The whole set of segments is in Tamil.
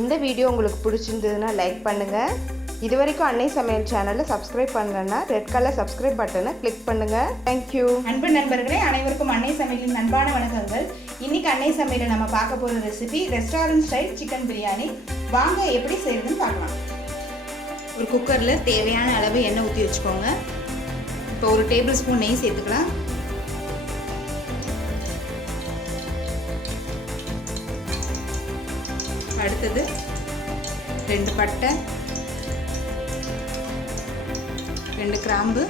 இந்த வீடியோ உங்களுக்கு பிடிச்சிருந்ததுன்னா லைக் பண்ணுங்கள். இது வரைக்கும் அன்னை சமையல் சேனலை சப்ஸ்கிரைப் பண்ணலன்னா ரெட் கலர் சப்ஸ்கிரைப் பட்டனை கிளிக் பண்ணுங்கள். தேங்க்யூ. அன்பு நண்பர்களே, அனைவருக்கும் அன்னை சமையலின் அன்பான வணக்கங்கள். இன்னைக்கு அன்னை சமையலில் நம்ம பார்க்க போகிற recipe restaurant style chicken biryani. வாங்க எப்படி செய்யறதுன்னு பார்க்கலாம். ஒரு குக்கரில் தேவையான அளவு எண்ணெய் ஊற்றி வச்சுக்கோங்க. இப்போ ஒரு டேபிள் ஸ்பூன் நெய் சேர்த்துக்கலாம். அடுத்தது 2 பட்டை, 2 கிராம்பு,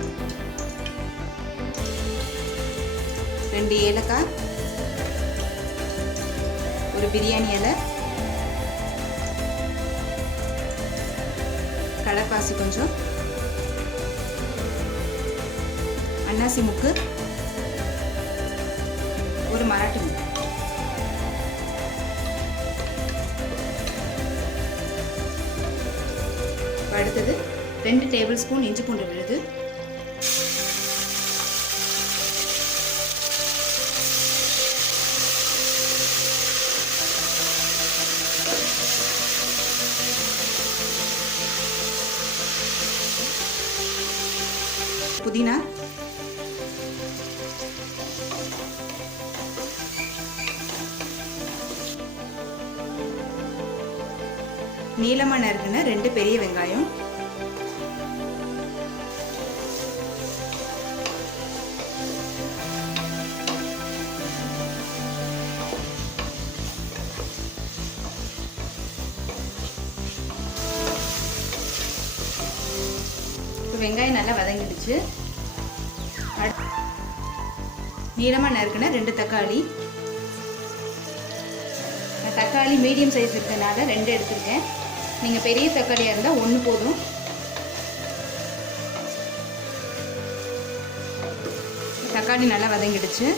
2 ஏலக்காய், ஒரு பிரியாணி இலை, கடற்பாசி கொஞ்சம், அன்னாசி முக்கு, ஒரு மராட்டி முக்கு. அடுத்தது 2 டேபிள் ஸ்பூன் இஞ்சி பூண்டு விழுது, புதினா, நீளமாக நறுக்குன 2 பெரிய வெங்காயம், வெங்காயம் நல்லா வதங்கிடுச்சு. நீளமாக நறுக்குன 2 தக்காளி. தக்காளி மீடியம் சைஸ் இருக்கிறதுனால 2 எடுத்துருக்கேன். நீங்கள் பெரிய தக்காளியாக இருந்தால் 1 போதும். தக்காளி நல்லா வதங்கிடுச்சு.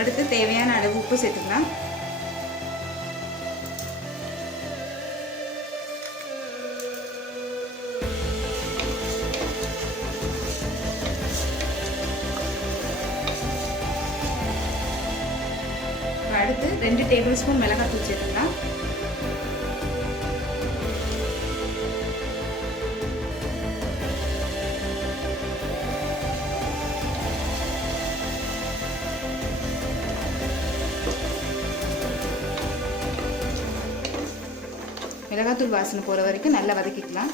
அடுத்து தேவையான அளவு உப்பு சேர்த்துக்கலாம். அடுத்து 2 டேபிள் ஸ்பூன் மிளகாத்தூள் சேர்த்துக்கலாம். மிளகாத்தூள் வாசனை போகிற வரைக்கும் நல்லா வதக்கிக்கலாம்.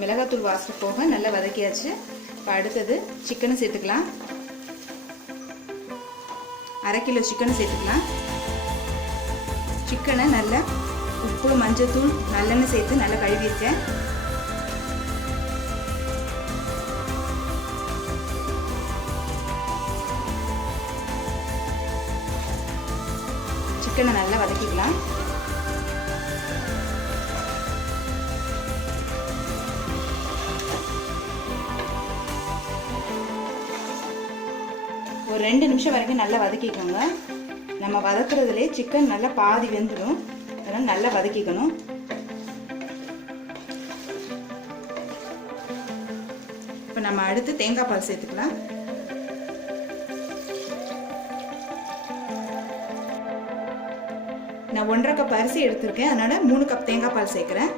மிளகாத்தூள் வாசனை போக நல்லா வதக்கியாச்சு. இப்போ அடுத்தது சிக்கனை சேர்த்துக்கலாம். 1/2 கிலோ சிக்கனை சேர்த்துக்கலாம். சிக்கனை நல்லா உப்பு, மஞ்சத்தூள், நல்லெண்ணெய் சேர்த்து நல்லா கழுவிருக்கேன். சிக்கனை நல்லா வதக்கிக்கலாம். ஒரு 2 நிமிஷம் வரைக்கும் நல்லா வதக்கிக்கோங்க. நம்ம வதக்குறதுலேயே சிக்கன் நல்லா பாதி வெந்துடும். அதனால் நல்லா வதக்கிக்கணும். இப்போ நம்ம அடுத்து தேங்காய் பால் சேர்த்துக்கலாம். நான் 1.5 கப் அரிசி எடுத்திருக்கேன். அதனால் 3 கப் தேங்காய் பால் சேர்க்குறேன்.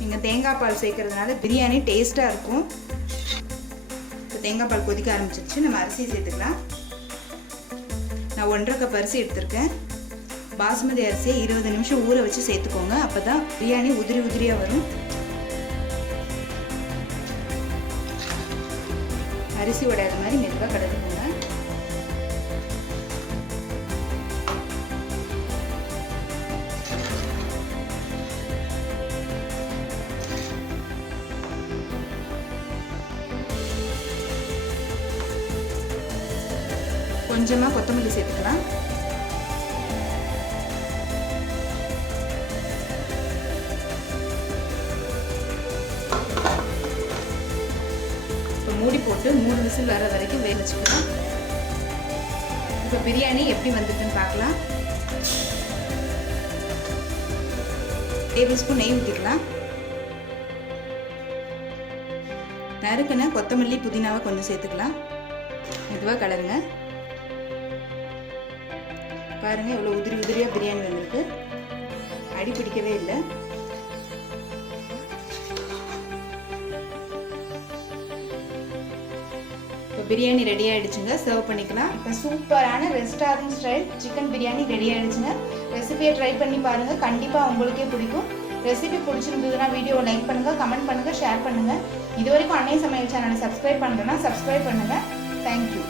நீங்கள் தேங்காய் பால் சேர்க்கறதுனால பிரியாணி டேஸ்ட்டாக இருக்கும். இப்போ தேங்காய் பால் கொதிக்க ஆரம்பிச்சிருச்சு. நம்ம அரிசி சேர்த்துக்கலாம். நான் 1.5 கப் அரிசி எடுத்திருக்கேன். பாஸ்மதி அரிசியை 20 நிமிஷம் ஊற வச்சு சேர்த்துக்கோங்க. அப்போ தான் பிரியாணி உதிரி உதிரியாக வரும். அரிசி உடையாத மாதிரி மெதுவாக கலந்துக்கோங்க. கொஞ்சமாக கொத்தமல்லி சேர்த்துக்கலாம். இப்போ மூடி போட்டு 3 விசில் வர வரைக்கும் வேக வச்சுக்கலாம். இப்போ பிரியாணி எப்படி வந்துருக்குன்னு பார்க்கலாம். டேபிள் ஸ்பூன் நெய் ஊற்றிக்கலாம். நறுக்குன கொத்தமல்லி புதினாவை கொஞ்சம் சேர்த்துக்கலாம். மெதுவாக கலருங்க. பாருங்கள் எவ்வளோ உதிரி உதிரியாக பிரியாணி வந்திருக்கு. அடி பிடிக்கவே இல்லை. இப்போ பிரியாணி ரெடி ஆகிடுச்சுங்க. சர்வ் பண்ணிக்கலாம். இப்போ சூப்பரான restaurant style chicken biryani ready ஆகிடுச்சுங்க. ரெசிபியை ட்ரை பண்ணி பாருங்கள். கண்டிப்பாக உங்களுக்கே பிடிக்கும். ரெசிபி பிடிச்சிருந்ததுன்னா வீடியோவை லைக் பண்ணுங்கள், கமெண்ட் பண்ணுங்கள், ஷேர் பண்ணுங்கள். இது வரைக்கும் அன்னை சமையல் சேனலை சப்ஸ்கிரைப் பண்ணுறேன்னா சப்ஸ்கிரைப் பண்ணுங்கள். தேங்க்யூ.